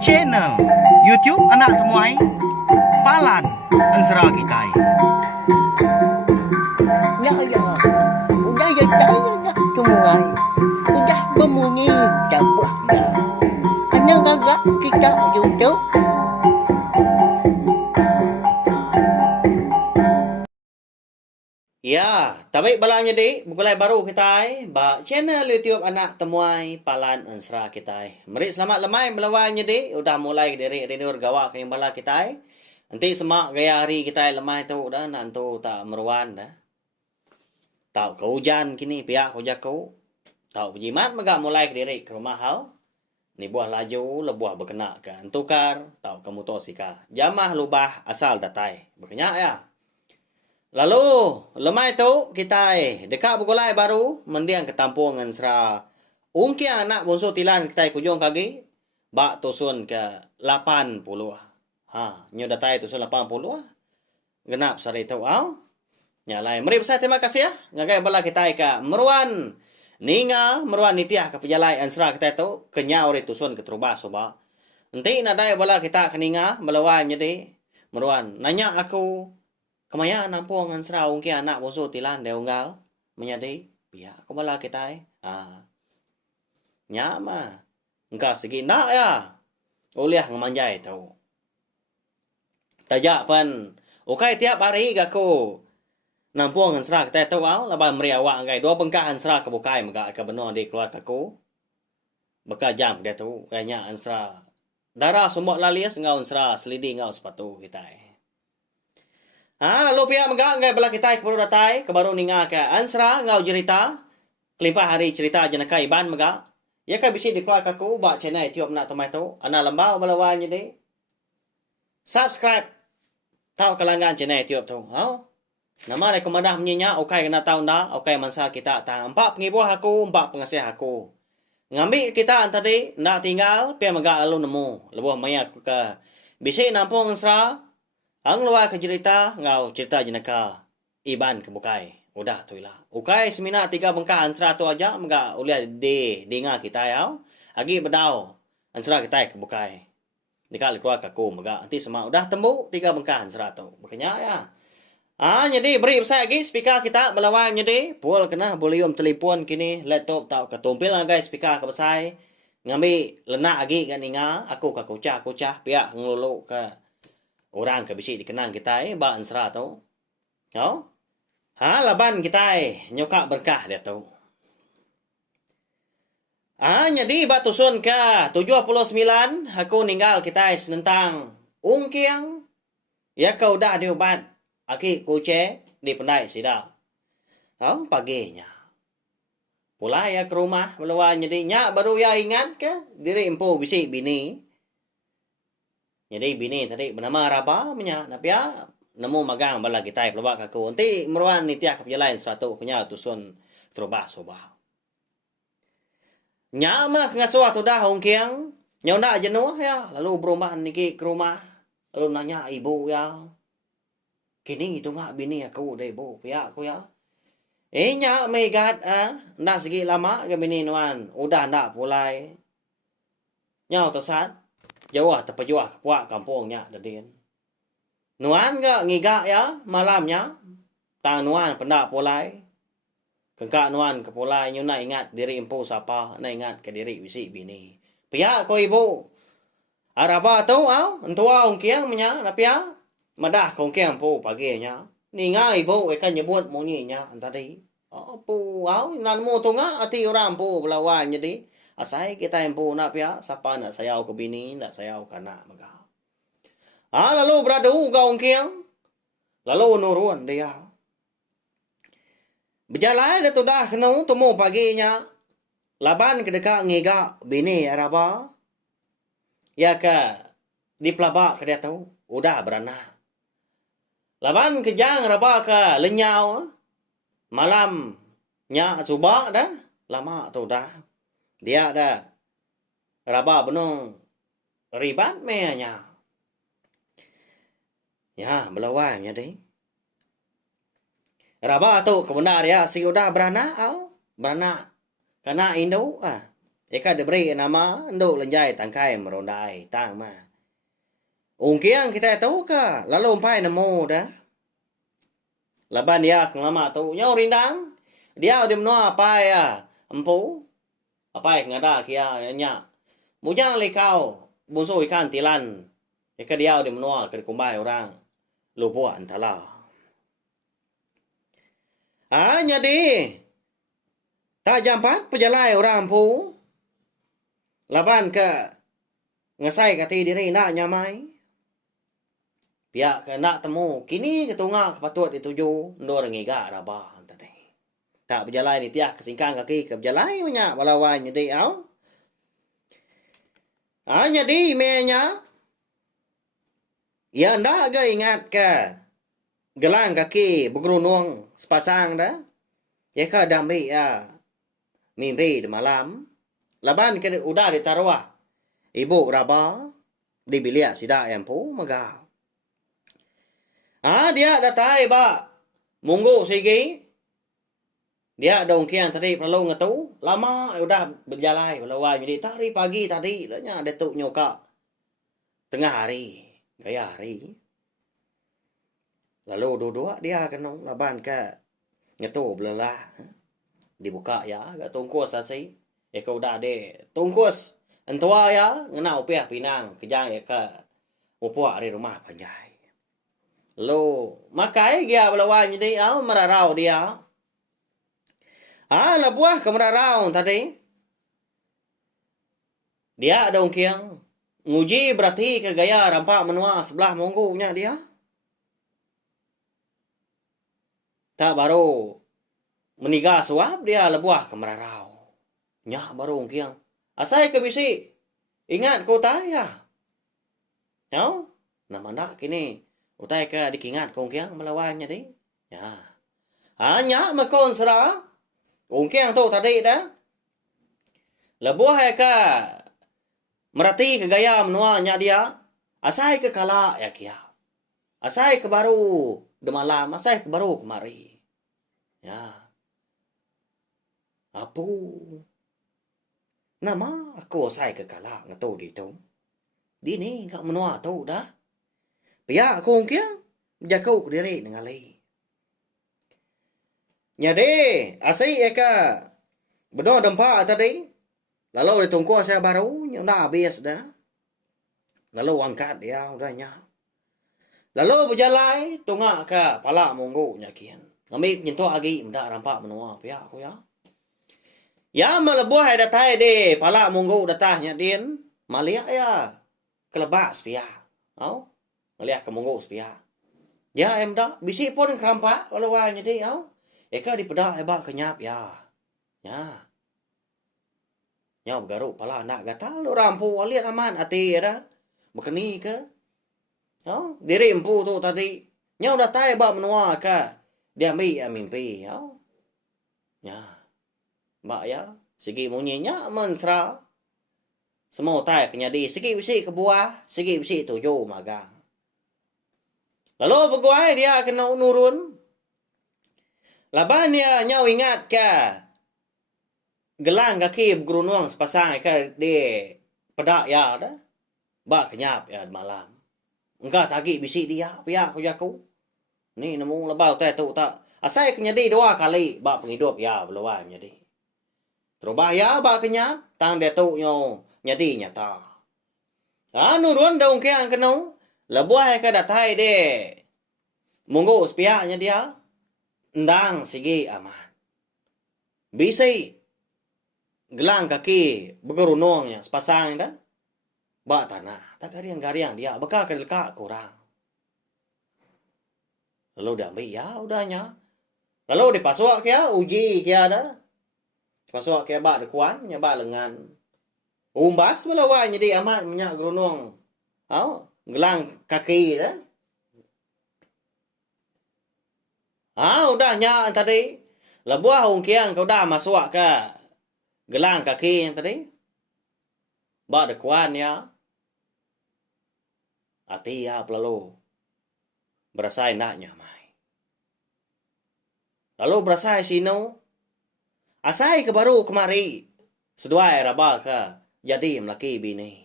Channel YouTube Anak Temuai Palan Ensera Kitai. Ya ya, udah ya saya nak temuai. Udah berbunyi cabut ya. Ana gagak kita YouTube. Ya, tapi balang jadi bukulai baru kita ba channel YouTube Anak Temuai Palan Ensera kita. Mari selamat lemai melawan jadi udah mulai dari rinur gawa ke bala kita. Nanti semak gaya hari kita lemai tu dah nantu tak meruan dah. Tahu ke hujan kini pihak hujan kau. Tahu pejimat megak mulai ke diri ke rumah hau. Ni buah laju lebuah berkena kan tukar tahu ke motosika. Jamah lubah asal datai. Berkenyak ya. Lalu, lemai tu kita dekat bukulai baru mendiang ke tampung Ensera. Ungkia anak bungsu tilan kita kujung kaki. Bak tusun ke 80. Nyo datai tusun 80. Genap sari tu au. Nyalai. Mari besar terima kasih ya. Ngagai bala kita ke meruan. Ninga meruan nitiah ke pejalai Ensera kita tu. Kenya ori tusun ke terubah soba. Nanti nadai bala kita ke ninga melawai jadi meruan. Nanya aku. Kemaya nampung Ensera ungki anak bungsu tilan dia unggal menyadi pihak kemala kita nyama engkau segi nak ya uliah ngemanjai tau tajak pan ukai tiap hari gaku nampung Ensera kita tau au laba meriawak ngai dua bengkah Ensera ke bukai megak ke benar di keluar kaku beka jam dia tu kayaknya Ensera darah sumbok lalias ngau Ensera selidi ngau sepatu kita lalu pihak megak ngai bala kita ke baru datai ke baru ninga ke Ensera ngau cerita kelimpah hari cerita jenaka iban megak ya ka bisi di keluar kaku bak channel tiop nak tomai tu ana lembau balawan jadi subscribe tahu kelangan channel tiop tu nama rekomendah menyinya okai kena tahu dah okai mansa kita ta empat pengibuh aku empat pengasih aku ngambil kita tadi nak tinggal pihak megak lalu nemu lebuh maya aku ke bisi nampung Ensera ang luar ke cerita ngau cerita jenaka iban ke bukai udah tu lah ukai semina 3 bengkah Ensera tu aja megak uliah di dengar kita ya agi bedau Ensera kita ke bukai dekat keluar kaku megak nanti semak udah tembuk 3 bengkah Ensera tu makanya ya jadi beri besar lagi speaker kita melawan jadi pul kena volume telefon kini laptop tau ketumpil guys speaker ke besar ngambil lenak lagi kan inga aku ke kucah pihak ngelulu ke orang ke bisi dikenang kita ba Ensera tu laban kita nyoka berkah dia tu jadi batusun ke 79 aku ninggal kita senentang ungkiang ya kau dah diobat aki kuce di pendai sida paginya pula ya ke rumah melawan jadi nyak baru ya ingat ke diri empu bisi bini jadi bini tadi bernama Raba menyak tapi ya nemu magang bala kita pelabak aku nanti meruan nitiah ke lain satu punya tusun terubah soba nyama ngasuh tu dah ungkiang nyonda jenuh ya lalu berumah niki ke rumah lalu nanya ibu ya kini itu ngak bini aku deh ibu pihak aku ya nyak megat nak segi lama ke bini nuan udah nak pulai nyau tersat jauh terpejuah puak kampungnya dadin nuan ga ngiga ya malamnya tang nuan pendak pulai kengkak nuan ke pulai nyuna ingat diri empu siapa na ingat ke diri bisi bini pihak ko ibu araba tu entua ungkiang menya tapi ya madah kongkiang pu paginya ninga ibu ikan nyebut munyinya tadi pu nanmu tu nga ati orang pu belawan jadi asai kita empu nak pia siapa nak sayau ke bini nak sayau ke anak megah lalu beradu gaung kiang lalu nurun dia berjalan dia tu dah kena temu paginya laban ke dekat ngiga bini araba ya ke di pelabak ke dia tahu udah beranak laban kejang raba ke lenyau malam nya subak dah lama tu dah dia dah raba benung ribat mehnya ya belawan jadi raba tu kebenar ya si udah beranak beranak kana Indo Eka diberi nama nduk lenjai tangkai merondai tang ma. Ungkiang kita tahu ka, lalu umpai nemu dah. Laban dia lama tu nyau rindang. Dia udah menua apa ya? Empu. Apa ngada kia nya. Mujang lekau busu ikan tilan. Eka dia udah menua ke kumbai orang. Lupa antala. Jadi tak jampat pejalai orang pu. Laban ke ngasai kati diri nak nyamai. Pihak ke nak temu. Kini ketunga kepatut dituju. Ndor ngiga rabah. Tak berjalan ni tiah kesingkang kaki ke berjalan banyak walawan jadi au. Jadi menya. Ya ndak ke ingat ke. Gelang kaki bergerunung sepasang dah. Ya ke dambi ya. Mimpi di malam. Laban ke udah ditaruh. Ibu rabah. Di bilik sidak yang pu megah. Dia datai ba. Munggu sigi. Dia dong kian tadi perlu ngetu. Lama udah berjalan. Lawan jadi tari pagi tadi. Lanya Datuk nyoka. Tengah hari. Gaya hari. Lalu dua-dua dia kena laban ke. Ngetu belelah. Dibuka ya. Gak tungkus asih. Eka udah deh. Tungkus. Entua ya. Ngena upiah pinang. Kejang eka. Upuak di rumah panjai. Lalu. Makai dia belawan jadi. Merarau dia. Labuah ke merarau tadi. Dia ada ungkiang. Nguji berarti ke gaya rampak menua sebelah monggunya dia. Tak baru. Meniga suap dia lebuah ke merarau. Nya baru ungkiang. Asai ke bisi. Ingat ko taya. Yo? Nama nak kini. Utai ke dikingat ko ungkiang melawannya di. Ya. Hanya makon serah. Ungkiang tu tadi dah. Lebuah ke merati ke gaya menuanya dia. Asai ke kala ya kia. Asai ke baru de malam. Asai ke baru kemari. Ya. Apu. Nama aku asai ke kala ngatu di tu. Di ni enggak menua tu dah. Pia aku ungkiang. Jakau ke diri dengan lagi. Jadi, asai eka bedo dempa tadi. Lalu ditunggu saya baru, yang dah habis dah. Lalu angkat dia udahnya. Lalu berjalan tungak ke pala monggo nyakian. Ngambil nyentuh lagi mendak rampak menua pihak aku ya. Ya melebuh ada tai de pala monggo datahnya din. Malia ya. Kelebak sepihak. Au? Malia ke monggo sepihak. Ya em dah bisi pun kerampak walau jadi au. Eka dipedak hebat kenyap ya. Ya. Nyau garuk pala nak gatal rampu lihat aman ati ada. Bekeni ke? Oh, diri empu tu tadi. Nyau dah tai ba menua ka. Dia mimpi ya. Ya. Mbak ya, segi munyinya mensra. Semua tai kenyadi segi bisi ke buah, segi bisi tujuh magang. Lalu beguai dia kena nurun. Laban dia nyau ingat ke gelang kaki bergerunung sepasang ke di pedak ya dah. Ba kenyap ya malam. Enggak tagi bisi dia pihak aku jaku. Ni nemu lebau teh tu tak. Asai kenyadi dua kali ba penghidup ya beluan jadi. Terubah ya ba kenyap tang dia tu nyo nyadi nyata. Nurun daung ke ang kenau. Lebuah ke datai de. Monggo sepihaknya dia. Ndang sige aman. Bisi gelang kaki bergerunungnya sepasang dah. Ba tanah. Tak gariang-gariang dia. Bekal kelekak kurang. Lalu dah ambil ya udahnya. Lalu dipasuak kia uji kia dah. Pasuak kia ba dekuan. Nyaba lengan. Umbas melawan jadi amat minyak gerunung. Gelang kaki dah. Udahnya tadi. Lebuah ungkiang kau dah masuk ke gelang kaki yang tadi. Ba dekuan ya. Hati ya pelalu. Berasai nak nyamai. Lalu berasai sino. Asai ke baru kemari. seduai raba ke jadi melaki bini.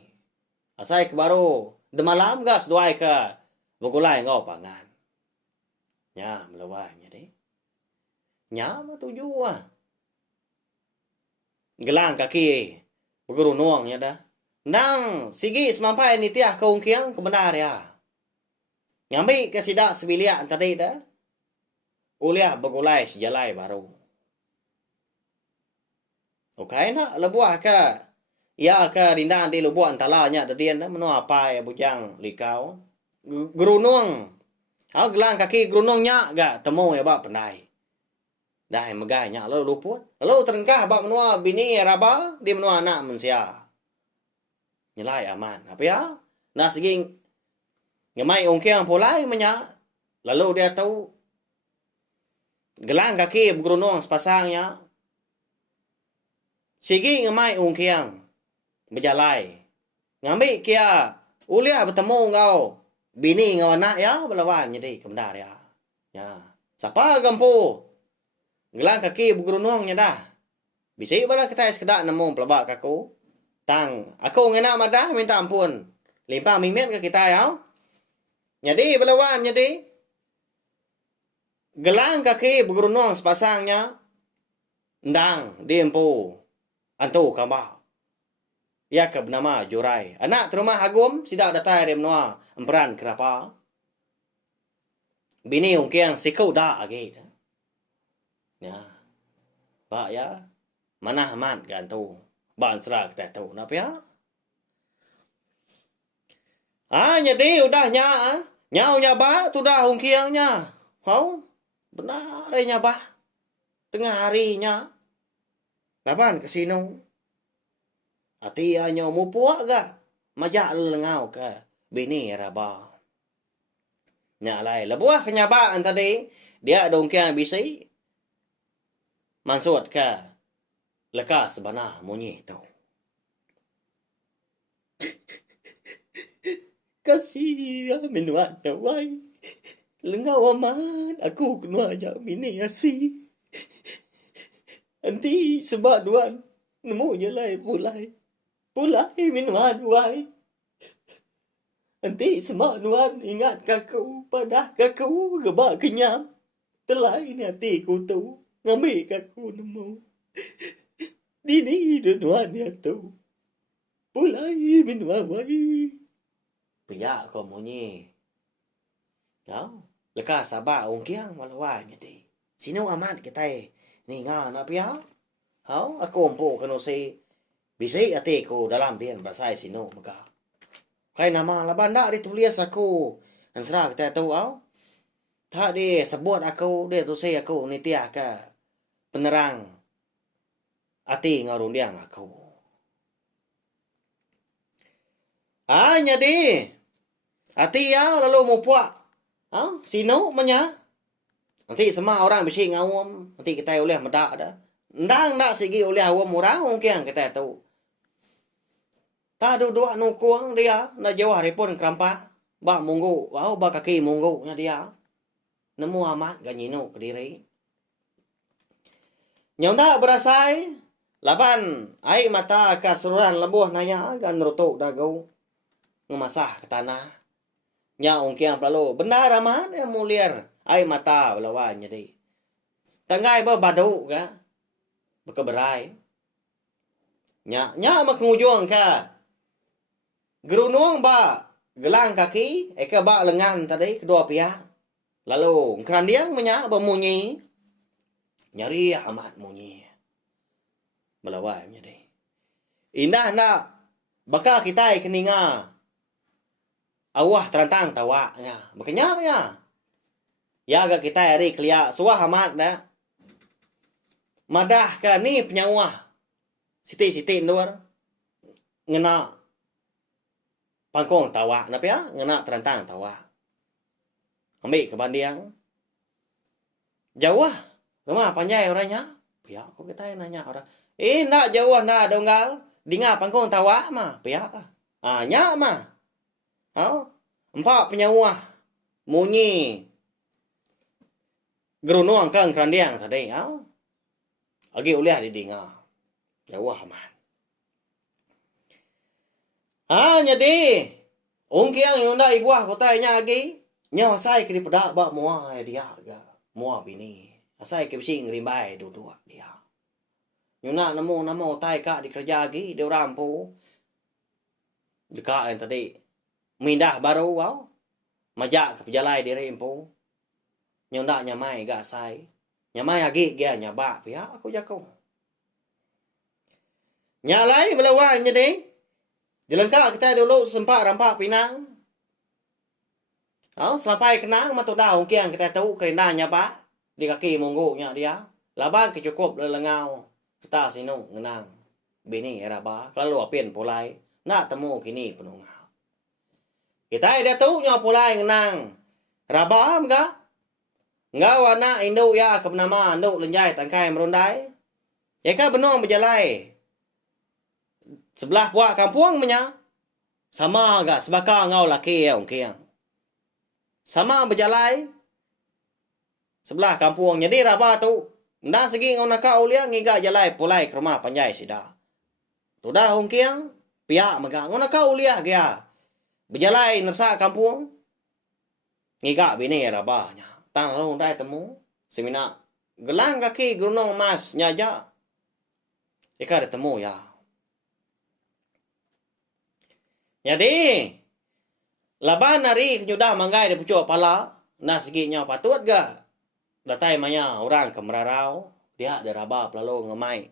Asai ke baru demalam ke seduai ke begulai ngau pangan. Nya melawai jadi. Nya mah tuju ah. Gelang kaki beguru nuang ya dah. Nang sigi semampai ni tiah ke ungkiang ke benar ya. Ngambil ke sidak sebilia tadi dah. Uliah begulai sejalai baru. Okay nak lebuah ke. Ya ke rindang di lebuah antalanya tadian dah. Menua apa ya bujang likau. Gerunung. Hau gelang kaki gerunung nyak ga temu ya bak pendai. Dah megai nyak lalu luput. Lalu terengkah bak menua bini raba di menua anak mensia. Nyelai aman. Apa ya? Nah segi ngemai ungkiang pulai menyak. Lalu dia tahu gelang kaki bergerunung sepasangnya. Sigi ngemai ungkiang berjalai. Ngambil kia uliah bertemu ngau bini ngau anak ya belawan jadi kemendar ya. Ya. Siapa gempu? Gelang kaki bergerunungnya dah. Bisa bala kita sekedak nemu pelabak kaku. Tang, aku ngena madah minta ampun. Limpah mimet ke kita ya. Jadi belawan jadi gelang kaki bergerunung sepasangnya. Ndang diempu. Antu kambah. Ya ke bernama Jurai. Anak terumah Agum sidak datai dari menua emperan kerapa. Bini ungkiang sikau dak lagi. Ya. Pak ya. Mana amat gantu. Bang serah kita tahu. Kenapa ya? Jadi udah nyak. Nyau nyaba tu dah ungkiangnya. Hau? Benar nyaba. Tengah harinya. Laban ke sini. Hati nyau mu puak ga. Majak lengau ke. Bini raba. Nyak lai. Lebuah kenyabaan tadi. Dia ada ungkiang bisi. Maksud ke. Lekas sebanah munyi tau. Kasih minuan tawai. Lengau amat. Aku kena ajak bini asi. Nanti sebab duan. Nemu je lai pulai. Pulai minuan wai. Nanti sebab duan ingat kaku. Padah kaku gebak kenyam. Telai ni hati ku tu. Ngambil kaku nemu. Dini duan ya tu. Pulai minuan wai. Piyak kau munyi. Tau? Lekas sabar ungkiang malawai nyati. Sino amat kita ni nga na piya. Hau aku umpo kanu si bisi ati ko dalam dian basai sino maka. Kay nama laban dak ditulis aku. Ansra kita tahu au. Tak di sebut aku dia tu si aku ni tiah ke penerang ati ngarundiang aku. Nyadi. Ati ya lalu mu puak. Sino menya. Nanti semua orang bisi ngawam. Nanti kita boleh medak dah. Ndang dak sigi oleh awam orang mungkin kita tahu. Tak ada dua nukuang dia. Na jawah repon kerampah. Ba munggu. Wow, ba kaki munggu nya dia. Nemu amat ganyino ke diri. Nyonda berasai. Laban ai mata kasuran lebuh nanya gan rotok dagau. Ngemasah ke tanah. Nya ungkiang pelalu. Benar aman ya muliar. Ai mata belawan jadi. Tangai ba badu ka. Bekeberai. Nya makengujung ka. Gerunuang ba gelang kaki eka ba lengan tadi kedua pihak. Lalu kerandiang menya bermunyi. Nyari amat munyi. Belawan jadi. Indah nak bakal kita keninga. Awah terantang tawaknya. Makanya ya. Ya agak kita hari kelia suah amat dah. Madah ke ni penyawah. Siti-siti nur. Ngena pangkong tawak. Kenapa ya? Ngena terantang tawak. Ambil ke bandiang. Jauh lah. Rumah panjai orangnya. Pihak kok kita yang nanya orang. Nak jauh nak donggal. Dengar pangkong tawak mah. Pihak lah. Nyak mah. Empat penyawah. Munyi. Gerunuang kang kerandiang tadi. Agi uliah didengar. Jauh aman. Jadi ong kiang yung na ibuah ko tayo niya agi. Nya asay kini pada ba mua dia ga. Mua bini. Asay ke sing rimbay dua dia. Yung na namo tayo ka di kerja agi de rampo. Deka yang tadi mindah baru wow. Majak ke jalai di rempo. Yung na nyamai ga asay. Nyamai agi ga nyaba pia aku jako. Nyalai melawan nya deh. Dilengkap kita dulu sempat rampak pinang. Sampai kenang matu daun kiang kita tahu kerenahnya pak. Di kaki monggonya dia. Laban kecukup lelengau. Kita sinu ngenang. Bini era ba. Lalu apin pulai. Nak temu kini penungau. Kita dia tahu nya pulai ngenang. Raba enggak? Enggak wana induk ya ke nama induk lenjai tangkai merundai. Ya kan benong berjalai. Sebelah puak kampung punya. Sama agak sebaka ngau laki ya ongkiang. Sama berjalai. Sebelah kampung. Jadi raba tu. Nda segi ngau nak ulia ngiga jalai pulai ke rumah panjai sida. Tu dah ongkiang. Pihak mega. Ngau nak ulia dia. Berjalai nersa kampung. Ngiga bini raba nya. Tang lalu dai temu. Semina. Gelang kaki gunung mas nyaja. Ika ada temu ya. Jadi, laban nari kenyudah manggai di pucuk pala, nah seginya patut ga? Datai maya orang kemerarau, dia deraba lalu ngemai.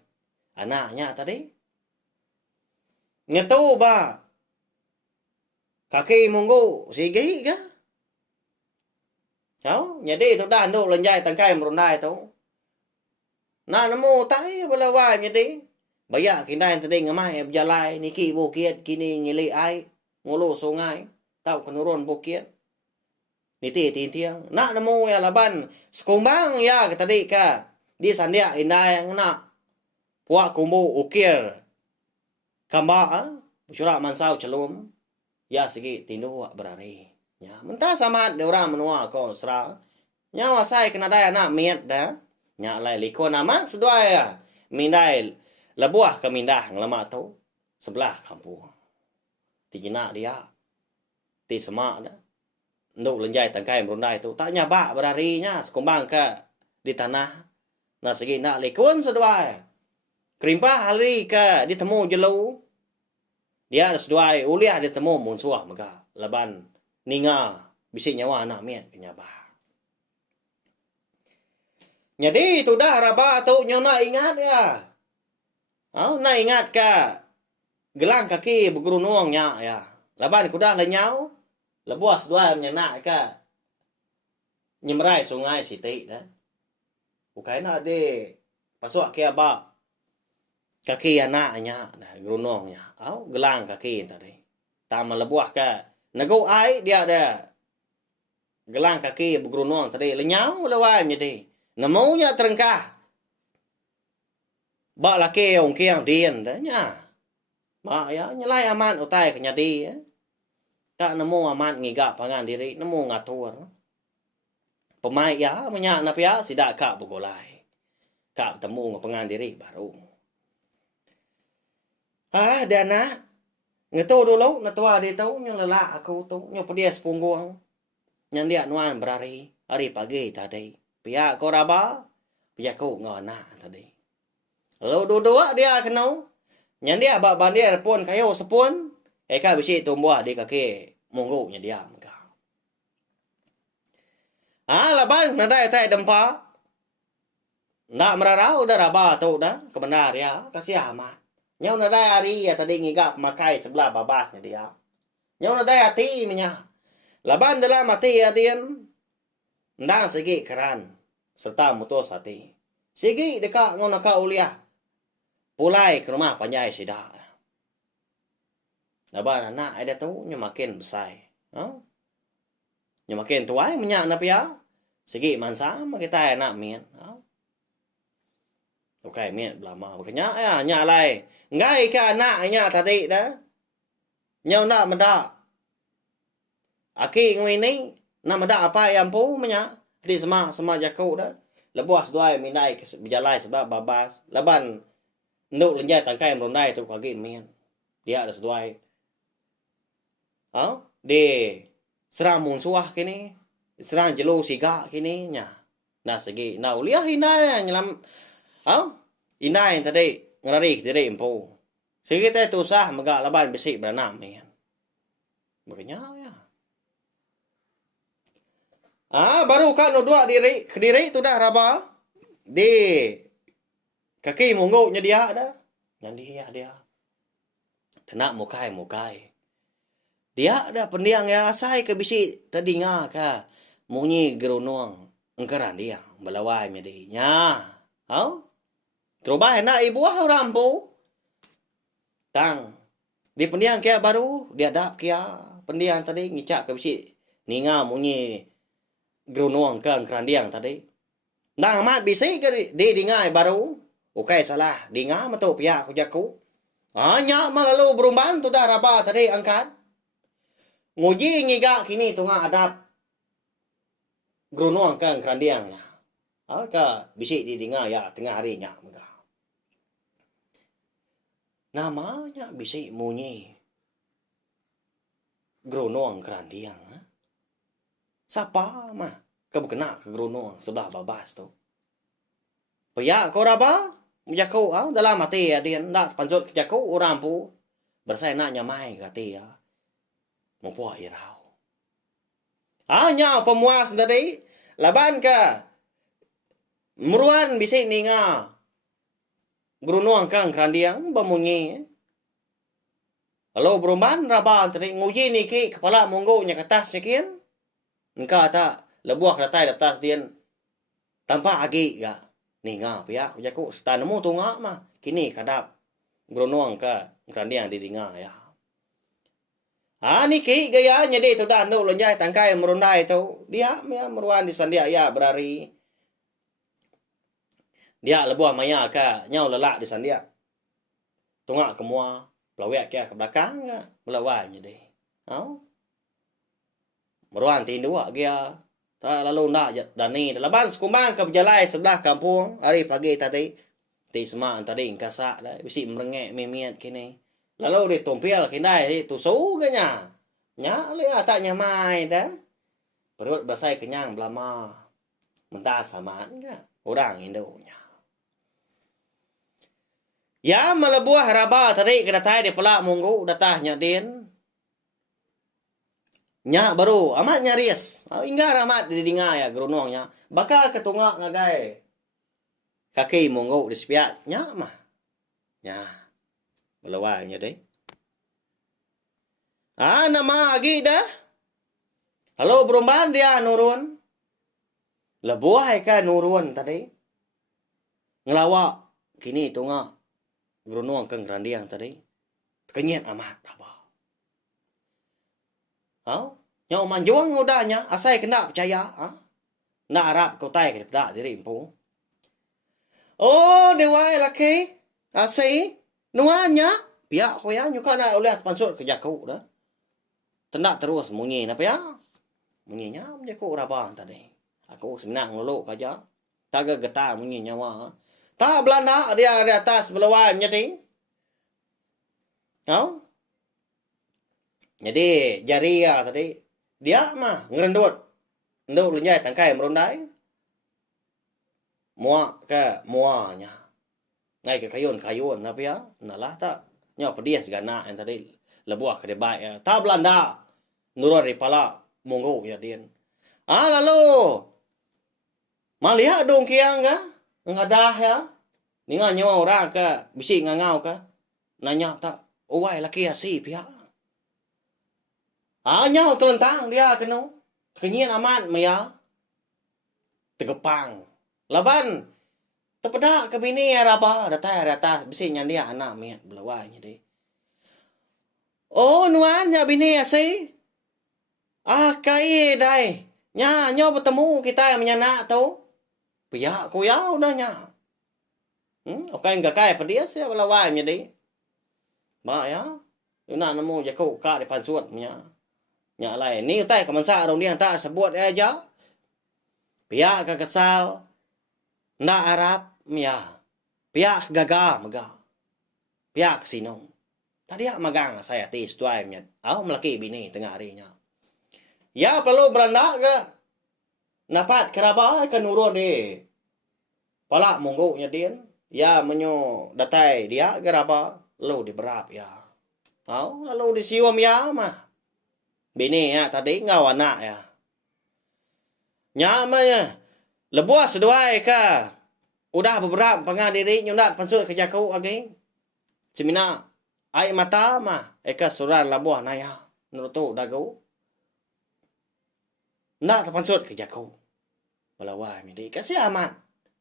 Anaknya tadi. Ngetu ba? Kaki munggu, sigi ga? Jadi itu dah nduk lenjai tangkai merundai tu. Nah nemu tai belawan jadi. Bayak kinai tadi ngamai berjalai niki bukit kini ngili ai ngulu sungai tau kenurun bukit niti tintiang nak nemu ya laban sekumbang ya tadi ka di sandia indah yang nak puak kumbu ukir kamba syura mansau celum ya segi tindu berari ya mentah sama de orang menua ko sra nya wasai kena daya nak miet dah nya lai liko nama sedua ya mindai Labuah kemindah ngelama tu sebelah kampung. Tijina dia. Ti semak dah. Nduk lenjai tangkai merundai tu. Tak nyabak berarinya. Sekumbang ke di tanah. Nah segi nak likun seduai. Kerimpah hari ke ditemu jelu. Dia seduai uliah ditemu munsuah mega. Laban ninga. Bisik nyawa anak miat kenyabak. Jadi tu dah raba tu nyona ingat ya. Nak ingat ka gelang kaki bergerunungnya ya. Laban kuda lenyau. Lebuas dua menyenak ka. Nyemrai sungai siti dah. Bukan nak de pasok ke apa. Kaki anaknya dah gerunungnya. Gelang kaki tadi. Tama lebuah ka. Nagu ai dia ada. Gelang kaki bergerunung tadi lenyau lawan jadi. Namunya terengkah. Ba laki ong kiang dien dah nya. Ba ya nyelai aman utai ke nyadi ya. Tak nemu aman ngigap pangan diri, nemu ngatur. Pemai ya menyak na pia sidak kak bugolai. Kak temu pangan diri baru. Dana. Ngetu dulu natua di tu nyang lelak aku tu nyo pedia sepunggung. Nyang dia nuan berari hari pagi tadi. Pia ko raba, pia ko ngona tadi. Lalu dua-dua dia kenal. Yang dia bak bandir pun kayu sepun. Eka bisi tumbuh di kaki monggonya dia. Laban nadai tai dempa. Nak merarau dah raba tu dah. Kebenar ya. Kasih amat. Nyau nadai hari ya tadi ngigap makai sebelah babasnya dia. Nyau nadai hati minyak. Laban dalam hati ya dia. Ndang segi keran. Serta mutus hati. Segi dekat ngau nak uliah. Pulai ke rumah panjai sida. Laban anak ada tu nya makin besar. Nya makin tuai menyak na pia. Segi mansa kita nak mian. Okay mian belama bekenya ya nya lai. Ngai ka anak nya tadi dah. Nya nak meda. Aki ngui ni nak meda apa yang pu menyak. Di sama jaku dah. Lebuas dua mindai berjalai sebab babas. Laban nduk lenjai tangkai merundai tu kaki mian. Dia ada seduai. Di serang munsuah kini, serang jelo siga kini nya. Nah segi nah uliah inay nyelam inay tadi ngerarik diri empu. Segi teh tusah megak laban besi beranam ni. Makanya ya. Baru kan dua diri kediri tu dah raba di kaki munggu nya dia dah. Yang dia. Tenak mukai. Dia ada pendiang ya asai ke bisi tadi nga ka munyi gerunong engkeran dia belawai medinya. Terubah nak ibu orang pu. Tang di pendiang kia baru dia dap kia pendiang tadi ngicak ke bisi ninga munyi gerunong ke engkeran dia tadi. Nang amat bisi ke di dingai baru. Okai salah dinga matu pia ku jaku. Nya malalu berumban tu dah raba tadi angkat. Nguji ngiga kini tunga adap grunuang kan kerandiang nya. Ka bisi di dinga ya tengah hari nya mega. Namanya bisi munyi grunuang kerandiang. Siapa mah kena ke grunuang sebelah babas tu. Paya ko raba mujaku dalam mati ya dia ndak pansut jaku orang pu bersai nak nyamai kati ya. Mempuah irau. Nya pemuas tadi. Laban ka. Meruan bisik ninga. Gerunuang kang kerandiang. Bamunyi. Lalu berumban raban tadi. Nguji niki kepala munggu nya kertas sekian. Engkau tak. Lebuah kertas atas dia. Tanpa agi ga. Ninga pihak. Jaku. Setanemu tunga mah. Kini kadap. Gerunuang ka kerandiang di dinga ya. Niki gaya nya tu dah nu lonjai tangkai merundai tu. Dia meruan di sandia ya berari. Dia lebuah maya ka nyau lelak di sandia. Tungak kemua pelawek ke belakang ka belawai nya deh. Meruan tindua dia. Ta lalu nak dani laban sekumbang ke berjalai sebelah kampung hari pagi tadi. Ti sema tadi ingkasa dah bisi merengek mimiat kini. Lalu ditumpil kindai tu suganya. Nya le tak nyamai dah. Perut basai kenyang belama. Mentah samaan ka. Orang Indonya. Ya melebuah raba tadi kedatai di pelak munggu datahnya din. Nya baru amat nyaris. Hingga amat di dinga ya gerunongnya. Bakal ketungak ngagai. Kaki munggu di sepiak. Nya mah. Nya. Melawainya deh. Nama lagi dah. Lalu berumban dia nurun. Lebuah ka nurun tadi. Ngelawak. Kini tunga. Gerunuang kang randiang tadi. Kenyat amat. Nyau manjuang udahnya. Asai kena percaya. Nak harap kau tay kepada diri empu. Oh, dewai laki. Asai. Nuanya, pihak ko ya, nyuka na ulit pansur kerja ko dah. Tenda terus munyi na pihak. Munyinya menjadi ko rabang tadi. Aku sebenarnya ngeluk aja. Taga getah munyi nyawa. Tak Belanda dia di atas belawai menjadi. Jadi jari ya tadi dia mah ngerendut. Nduk lenjai tangkai merundai. Muak ke muanya. Ngai ke kayun apa ya? Nalah tak nyaw pediah segana yang tadi lebuah ke debat ya. Tak Belanda nurun ripala munggu ya din. Lalu maliha dong kiang ka ngadah ya. Ninga nyawa orang ke bisi ngangau ka. Nanya tak uwai laki asi pihak. Nyaw telentang dia kenu. Kenyian amat maya. Tegepang. Laban tepedak ke bini apa data bisi nyandia anak miat belawainya deh. Oh nuannya bini asi. Kai dai. Nyo bertemu kita yang menyanak tu. Pihak ku ya udahnya. Okay enggak kai pedia saya belawainya deh. Ba ya. Una nemu jaku ka di pansut nya. Nya lain ni utai kemensa dong dia tak sebut aja. Pihak ke kesal. Ndak Arab ya. Pihak gagal mega. Pihak sinong. Tadi magang saya tis tuaimnya. Melaki bini tengah harinya. Ya perlu berandak ke. Napat keraba kan urun ni. Pala monggo nya din. Ya menyo datai dia keraba lu diberap ya. Lalu disiwam ya mah. Bini ya tadi ngau anak ya. Nya mah lebuah seduai ka. Udah beberapa pengadiri nyundat pansut kerja kau lagi. Semina ai mata mah eka suran labuah naya. Nurutu dagu. Nak pansut kerja kau. Balawai midi kasih aman.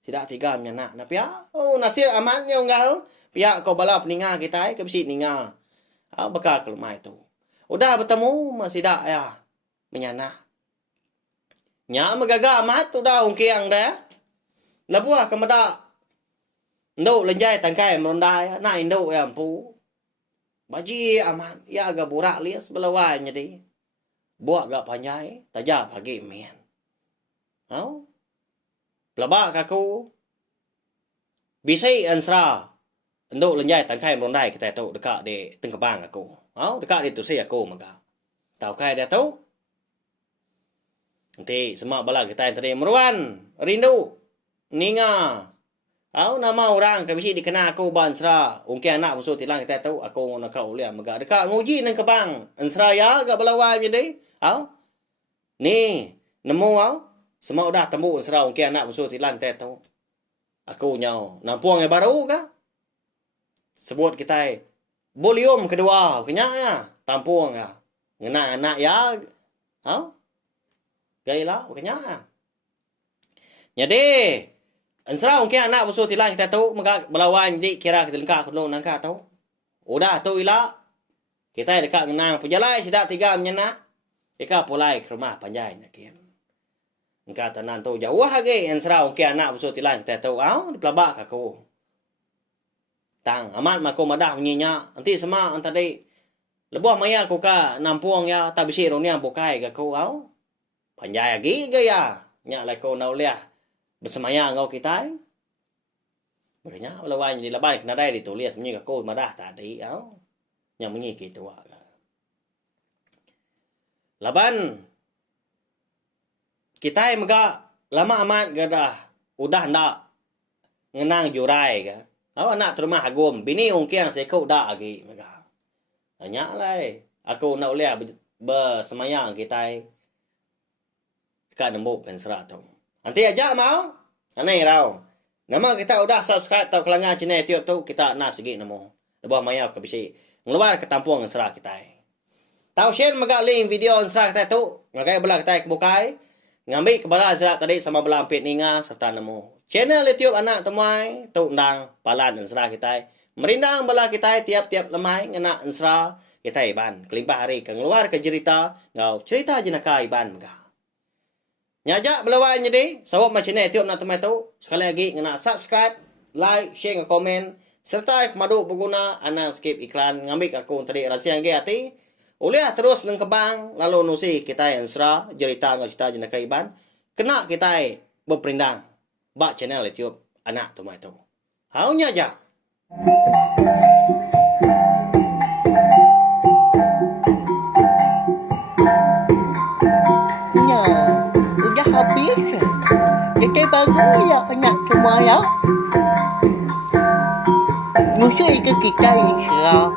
Tidak tiga menyanak na pia. Nasir aman nya unggal. Pia kau bala peninga kita ke bisi ninga. Bakal kelumai tu. Udah bertemu masih dak ya menyanak. Nya magaga amat udah ungkiang dah. Labuah kemada. Nduk lenjai tangkai merondai na induk ya ampu. Baji aman ya agak burak lias belawai jadi. Buat gak panjai tajap lagi men. Pelabak aku. Bisai ansra. Nduk lenjai tangkai merondai kita tahu dekat di tengkebang aku. Dekat di tu saya aku maka. Tahu kai dia tahu. Nanti semua bala kita yang tadi meruan. Rindu. Ninga. Nama orang kami si dikenal aku bansra. Ungki anak musuh tilang kita tahu. Aku nak kau lihat mega. Dekat nguji nang kebang. Ansra ya gak belawai jadi. Ni. Nemu semua dah temu ansra ungki anak musuh tilang kita tahu. Aku nyau. Nampuang yang baru kah? Sebut kita. Volume kedua. Kenyak ya. Tampuang ya. Ngena anak ya. Gailah, kenyak. Jadi, ansra ungki anak musuh tilang kita tahu maka belawan jadi kira kita lengkap kedua nangka tahu. Udah tahu ila. Kita dekat ngenang pejalai sidak tiga menyenak. Ika pulai ke rumah panjai nakin. Engka tanan tu jauh lagi ansra ungki anak musuh tilang kita tahu. Di pelabak aku. Tang amat mako madah menyinya. Nanti semua antadi lebuah maya aku ka nampuang ya tabisi ronia bukai aku panjai lagi gaya. Nya lai ko nau liah. Bersemaya ngau kita. Berenya lawan di laban kena dai ditulis menyi ko madah tadi nya menyi gitu Laban kita mega lama amat gadah udah ndak ngenang jurai ga. Anak terima agum bini ungkiang seko dak lagi mega. Nya lai aku nak lihat bersemayang kita dekat nembuk pensra tu. Nanti aja mau. Aneh rau. Nama kita udah subscribe tau kelangan channel YouTube tu kita nak segi namo. Lebah maya ke bisi. Ngeluar ke tampung ansra kita. Tau share maga link video ansra kita tu. Ngagai bala kita kebukai. Ngambil kebala ansra tadi sama bala ampit ninga serta namo. Channel YouTube anak temai tu undang palan ansra kita. Merindang bala kita tiap-tiap lemai ngena ansra kita iban. Kelimpah hari ke ngeluar ke cerita. Ngau cerita jenaka iban maga. Nyajak belawan jadi, sawab macam ni tiup nak temai tu. Sekali lagi kena subscribe, like, share, komen serta kemadu pengguna anak skip iklan ngambil aku tadi rahsia yang hati. Uliah terus nang kebang lalu nusi kita yang serah cerita ngau cerita jenaka iban. Kena kita berperindang bak channel YouTube anak temai tu. Hau nyajak. Habis kita baru ya anak semua ya musuh itu kita insya